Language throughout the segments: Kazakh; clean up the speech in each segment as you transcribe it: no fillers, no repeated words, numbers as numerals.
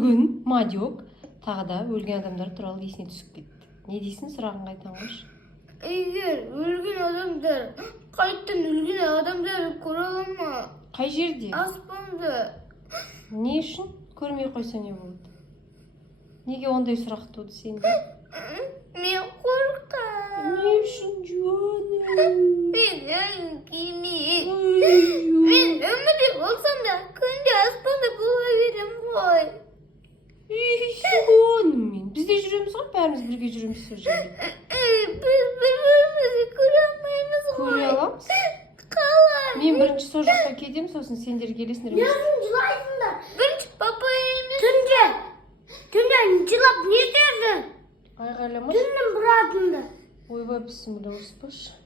Бүгін Мадиок тағы да өлген адамдар туралы есіне түсіп кетті. Не дейсің, сұрағын қайтадан қойшы. Егер өлген адамдар қайттан өлген адамдарды көре ала ма? Қай жерде? Аспанда. Не үшін? Көрмей қойса не болды? Неге ондай сұрақ туды сенде? Мен қорқам. Не үшін, жаным? Мен келмейді. Ой, Мен өмірде болсам да күнде аспанда бола берем ғой. жаным мен. Біз де жүреміз ғой, бәріміз бірге жүреміз сол жерде. Біз бір-бірімізді көре алмаймыз ғой. Көре аламыз? Қалай? Мен бірінші сол жаққа кетем, сосын сендер келесіңдер. Неғып жылайсыңдар? Бірінші папа емес. Түнде жылап не істерсің? Айғайламаш. Түннің бірағында. Ойбай, бісміллә, ұрыспашы.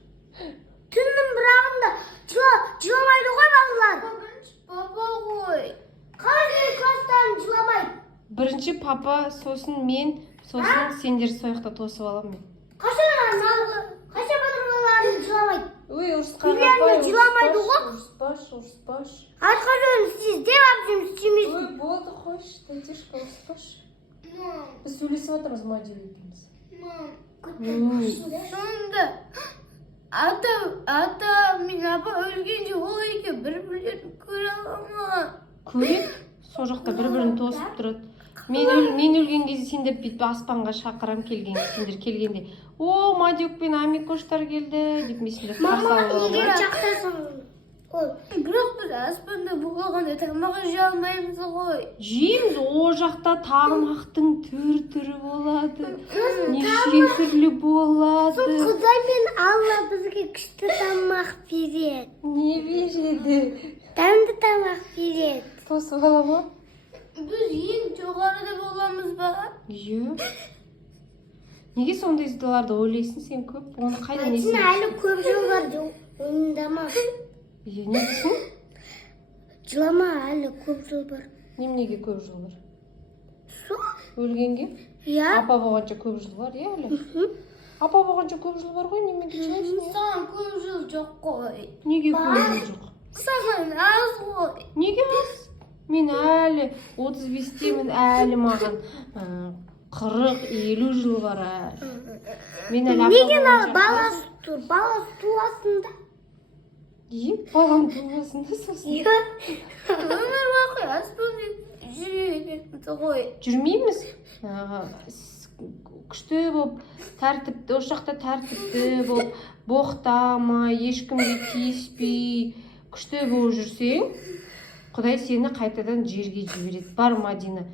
Түннің бірағында жыламайды ғой балалар. Бірінші папа ғой. Қалай класстан жыламайды? Бірінші папа, сосын мен, сосын сендер сояқта тосып аламын мен. Қаша балаларын жыламайды? Ой, ұрысқан Үйлерінде жыламайды ғой? Ұрыспаш. Атқажон сіз деп апсым істемейсің. Ой, болды, қойшы, тәтешка, ұрыспаш. Біз сөйлесіп отырмыз, Мадиок екеуміз. Сонда ата мен апа өлгенде ол екеуі бір-бірлерін көре ала ма? Көреді, сол жақта бір-бірін тосып тұрады. Мен өлген кезде сендер бүйтіп аспанға шақырам сендер келгенде. О, Мадиок пен Амикоштар келді деп мен сендер қарсы алып аламын. Бірақ біз аспанда болғанда тамақ жей алмаймыз ғой. Жейміз, о жақта тамақтың түрі болады. Неше түрлі болады. Құдай мен Алла бізге күшті тамақ береді. Не береді? Дәмді тамақ береді. Тосып ала ма? Біз ең жоғарыда боламыз ба? Иә. Неге сондай зыларды ойлайсың сен көп? Оны қайдан есің? Әлі көп жыл бар ойындама. Иә, не дейсің? Жылама, әлі көп жыл бар. Неменеге көп жыл бар? Өлгенге? Иә. Апа болғанша көп жыл бар, иә әлі? Апа болғанша көп жыл бар ғой, неменеге жылайсың? Саған көп жыл жоқ қой. Неге көп жыл жоқ? Саған аз ғой. Неге аз? Мен әлі 35-темін, әлі маған 40-50 жыл бар әлі. Мен әлі Неге баласы тұр? Баласы туасында. Ем, балам туасында сосын. Өмір бақи аспанда жүрмейміз ғой. Жүрмейміз? Күшті болып, тәртіпті, осы жақта тәртіпті болып, боқтама, ешкімге тиіспей, күшті болып жүрсең, Құдай сені қайтадан жерге жібереді. Бар, Мадина,